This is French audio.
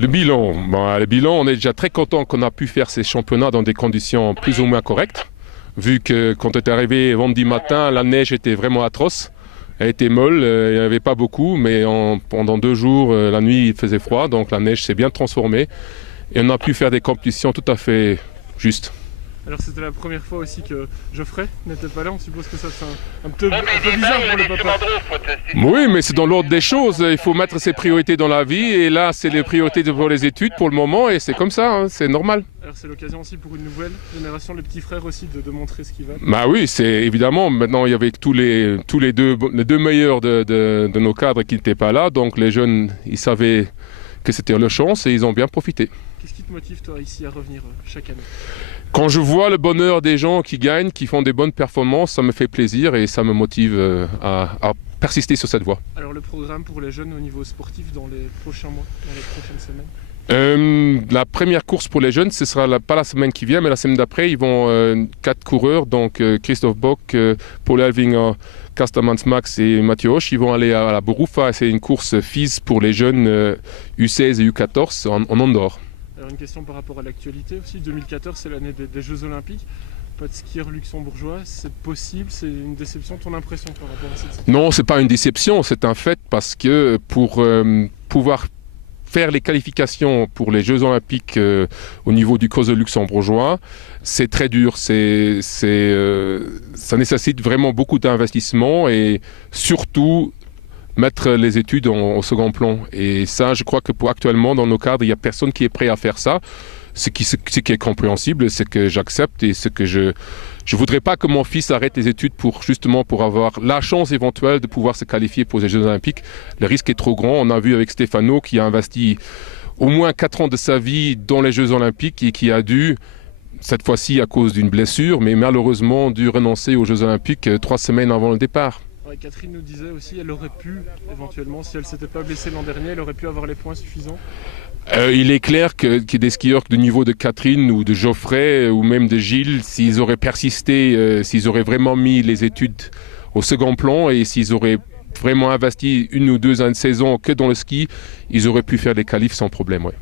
Le bilan, on est déjà très content qu'on a pu faire ces championnats dans des conditions plus ou moins correctes. Vu que quand on est arrivé vendredi matin, la neige était vraiment atroce. Elle était molle, il n'y en avait pas beaucoup, mais pendant 2 jours, la nuit, il faisait froid, donc la neige s'est bien transformée. Et on a pu faire des compétitions tout à fait justes. Alors c'était la première fois aussi que Geoffrey n'était pas là, on suppose que ça c'est un peu bizarre pour le papa. Oui, mais c'est dans l'ordre des choses, il faut mettre ses priorités dans la vie, et là c'est les priorités pour les études pour le moment, et c'est comme ça, hein, c'est normal. Alors c'est l'occasion aussi pour une nouvelle génération, les petits frères aussi, de montrer ce qu'ils valent. Bah oui, c'est évidemment, maintenant il y avait les deux meilleurs de nos cadres qui n'étaient pas là, donc les jeunes, ils savaient que c'était leur chance et ils ont bien profité. Qu'est-ce qui te motive toi ici à revenir chaque année ? Quand je vois le bonheur des gens qui gagnent, qui font des bonnes performances, ça me fait plaisir et ça me motive à persister sur cette voie. Alors le programme pour les jeunes au niveau sportif dans les prochains mois, dans les prochaines semaines ? La première course pour les jeunes, ce sera pas la semaine qui vient, mais la semaine d'après, ils vont 4 coureurs, donc Christophe Bock, Paul Elvinger, Castamans Max et Mathieu Hoche, ils vont aller à la Boroufa, c'est une course FIS pour les jeunes U16 et U14 en Andorre. Alors une question par rapport à l'actualité aussi, 2014 c'est l'année des Jeux Olympiques, pas de skieur luxembourgeois, c'est possible, c'est une déception, ton impression par rapport à cette situation ? Non, c'est pas une déception, c'est un fait parce que pour pouvoir faire les qualifications pour les Jeux Olympiques au niveau du COSE luxembourgeois, c'est très dur, ça nécessite vraiment beaucoup d'investissement et surtout mettre les études au second plan. Et ça, je crois que actuellement, dans nos cadres, il n'y a personne qui est prêt à faire ça. Ce qui est compréhensible, c'est que j'accepte et ce que je voudrais pas que mon fils arrête les études pour avoir la chance éventuelle de pouvoir se qualifier pour les Jeux Olympiques. Le risque est trop grand. On a vu avec Stéphano qui a investi au moins 4 ans de sa vie dans les Jeux Olympiques et qui a dû, cette fois-ci à cause d'une blessure, mais malheureusement dû renoncer aux Jeux Olympiques 3 semaines avant le départ. Catherine nous disait aussi, elle aurait pu, éventuellement, si elle ne s'était pas blessée l'an dernier, elle aurait pu avoir les points suffisants. Il est clair qu'il y a des skieurs du niveau de Catherine ou de Geoffrey ou même de Gilles, s'ils auraient persisté, s'ils auraient vraiment mis les études au second plan et s'ils auraient vraiment investi 1 ou 2 ans de saison que dans le ski, ils auraient pu faire des qualifs sans problème. Ouais.